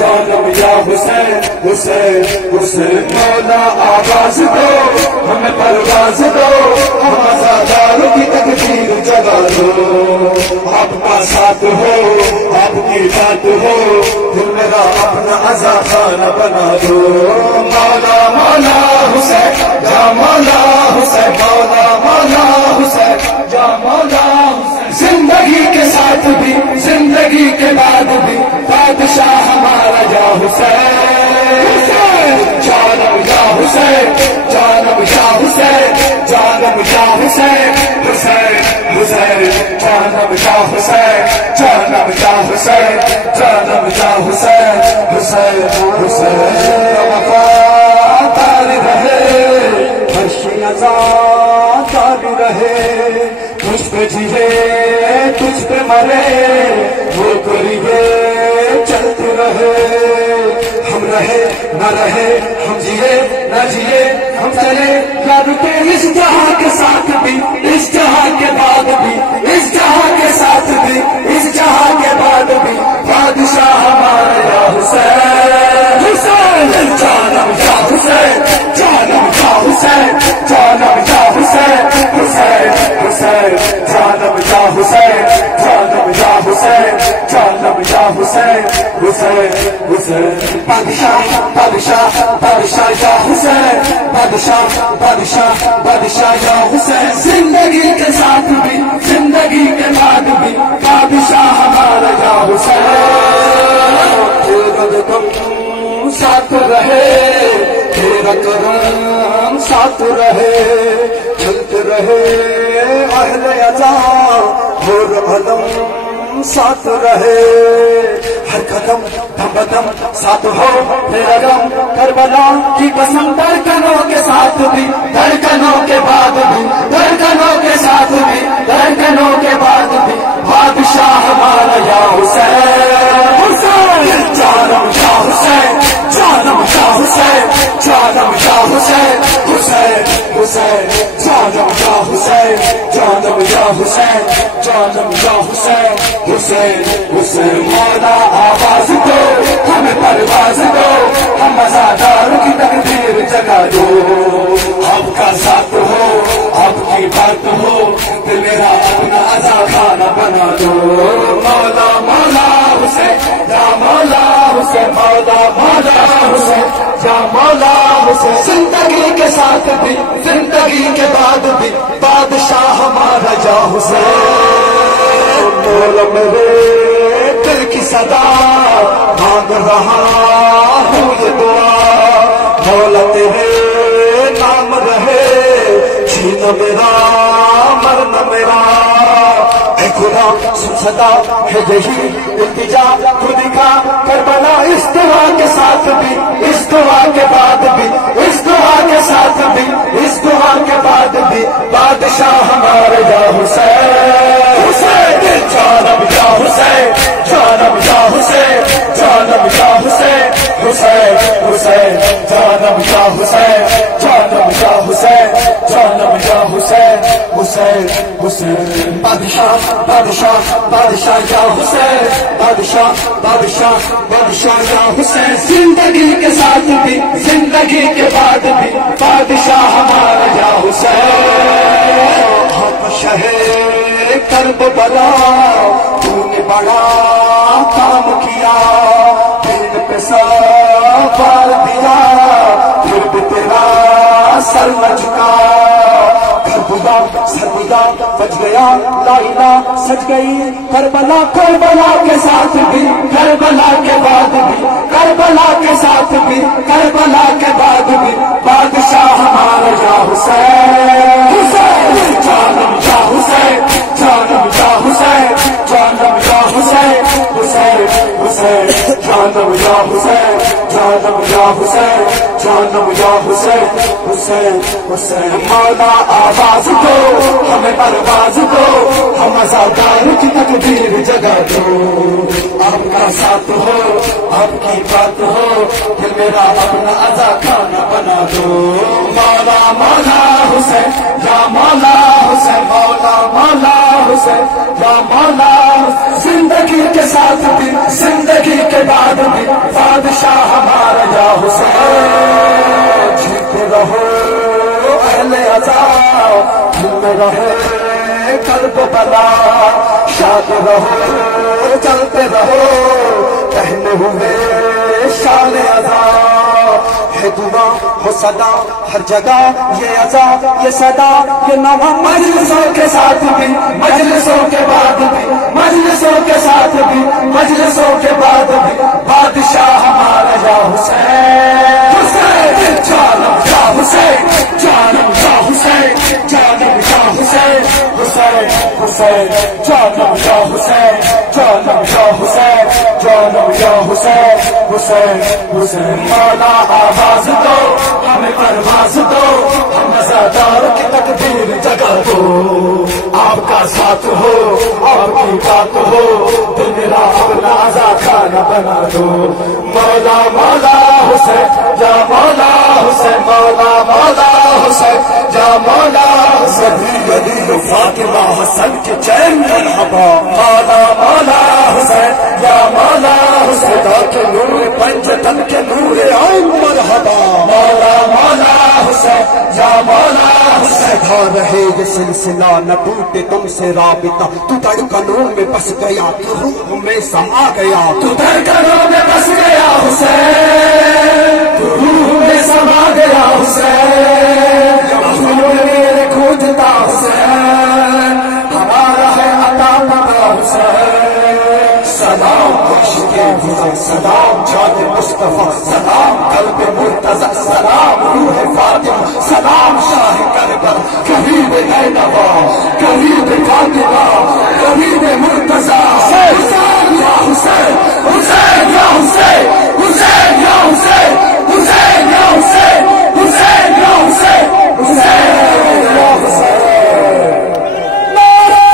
جانم یا حسین حسین حسین مولا آواز دو ہمیں پرواز دو ہم عزاداروں کی تقدیر جگا دو آپ کا ساتھ ہو آپ کی بات ہو دل میرا اپنا عزا خانہ بنا دو مولا مولا حسین جا مولا حسین مولا مولا حسین جا مولا حسین زندگی کے ساتھ بھی زندگی کے بعد بھی بادشاہ ہمارا یا حسین جانم یا حسین جانم یا حسین جانم یا حسین حسین حسین جانم یا حسین جانم یا حسین جانم یا حسین حسین حسین وفادار رہے فرش عزا جاری رہے تجھ پہ جیے تجھ پہ مرے وہ کریے چلتے رہے ہم رہے نہ رہے ہم جیے نہ جیے ہم چلے یا رکے اس جہاں کے ساتھ بھی اس جہاں کے بعد بھی اس جہاں کے ساتھ بھی اس جہاں کے بعد بھی بادشاہ ہمارا یا حسین حسین جانم یا حسین جانم یا حسین جانم یا حسین حسین حسین جانم یا حسین جانم یا حسین جانم یا حسین حسین حسین بادشاہ بادشاہ بادشاہ یا حسین بادشاہ بادشاہ بادشاہ یا حسین زندگی کے ساتھ بھی زندگی کے بعد بھی بادشاہ ہمارا یا حسین تیرا قدم ساتھ رہے تیرا کرم ساتھ رہے چلتے رہے اہل عزا اور علم ساتھ رہے ہر قدم دم بدم ساتھ ہو تیرا غم کربلا کی قسم دھڑکنوں کے ساتھ بھی دھڑکنوں کے بعد بھی دھڑکنوں کے ساتھ بھی دھڑکنوں کے بعد بھی بادشاہ ہمارا یا حسین حسین جانم یا حسین جانم یا حسین جانم یا حسین حسین حسین جانم یا حسین جانم یا حسین جانم یا حسین حسین حسین مولا آواز دو ہمیں پرواز دو ہم عزاداروں کی تقدیر جگا دو آپ کا ساتھ ہو آپ کی بات ہو دل میرا اپنا عزا خانہ بنا دو مولا مولا حسین یا مولا حسین مولا مولا حسین یا مولا حسین زندگی کے ساتھ بھی زندگی کے بعد بھی بادشاہ ہمارا یا حسین مولا میرے دل کی صدا مانگ رہا ہوں یہ دعا مولا تیرے نام رہے جینا میرا مرنا میرا اے خدا سن صدا ہے یہی التجا تو دکھا کربلا اس دعا کے ساتھ بھی اس دعا کے بعد بھی اس دعا کے ساتھ بھی اس دعا کے بعد بھی بادشاہ ہمارا یا حسین حسین جانم یا حسین جانم یا حسین جانم یا حسین حسین حسین جانم یا حسین جانم یا حسین جانم یا حسین حسین حسین بادشاہ بادشاہ بادشاہ یا حسین بادشاہ بادشاہ بادشاہ یا حسین زندگی کے ساتھ بھی زندگی کے بعد بھی بادشاہ ہمارا یا حسین ہم شہر کربلا تو نے بڑا کام کیا دل پہ سوار دیا پھر بھی تیرا سر نہ جھکا کربلا سربلا بچ گیا لا الہ سج گئی کربلا کربلا کے ساتھ بھی کربلا کے بعد بھی کربلا کے ساتھ بھی کربلا کے بعد بھی بادشاہ ہمارا یا حسین حسین جانم یا حسین جانم یا حسین جانم یا حسین حسین حسین جانم یا حسین جانم یا حسین جانم یا حسین حسین حسین مولا آواز دو ہمیں پرواز دو ہم عزادار کی تقدیر جگا دو آپ کا ساتھ ہو آپ کی بات ہو دل میرا اپنا عزا کھانا بنا دو مولا مولا حسین یا مولا حسین مولا مولا حسین یا مولا زندگی کے ساتھ بھی زندگی کے بعد بھی بادشاہ ہمارا یا حسین جیتے رہو اہل عزا دل میں رہے قلب بلا شاد رہو چلتے رہو پہنے ہوئے شان عزا ہے دعا ہو صدا ہر جگہ یہ عزا یہ صدا یہ نوا مجلسوں کے ساتھ بھی مجلسوں کے بعد بھی مجلسوں کے ساتھ بھی مجلسوں کے بعد بھی بادشاہ ہمارا یا حسین حسین جانم یا حسین جانم یا حسین جانم یا حسین حسین حسین جانم یا حسین جانم یا حسین جانم یا حسین حسین حسین مولا آواز دو ہمیں پرواز دو ہم عزادار کی تکبیر جگا دو آپ کا ساتھ ہو آپ کی بات ہو دل میرا اپنا عزا کھانا بنا دو مولا مولا حسین یا مولا حسین مولا مولا حسین یا مولا حسین علی فاطمہ حسن کے چین مرحبا مولا مولا حسین یا مولا حسین کے نور پنجتن کے نور عین مرحبا مولا مولا حسین یا مولا حسین رہے یہ سلسلہ نہ ٹوٹے تم سے رابطہ تو دھڑکنوں میں بس گیا تو روح میں سما گیا تو دھڑکنوں میں بس گیا حسین تو روح میں سما گیا حسین میرے کھوجتا حسین ہمارا ہے عطا پتا حسین سلام بخش کے حسین سلام جان مصطفیٰ سلام قلب مرتضی سلام روح فاطمہ سلام شاہ کربلا قریب نینوا قریب فاطمہ قریب مرتضی حسین یا حسین حسین یا حسین حسین یا حسین حسین یا حسین حسین یا حسین حسین یا حسین نعرہ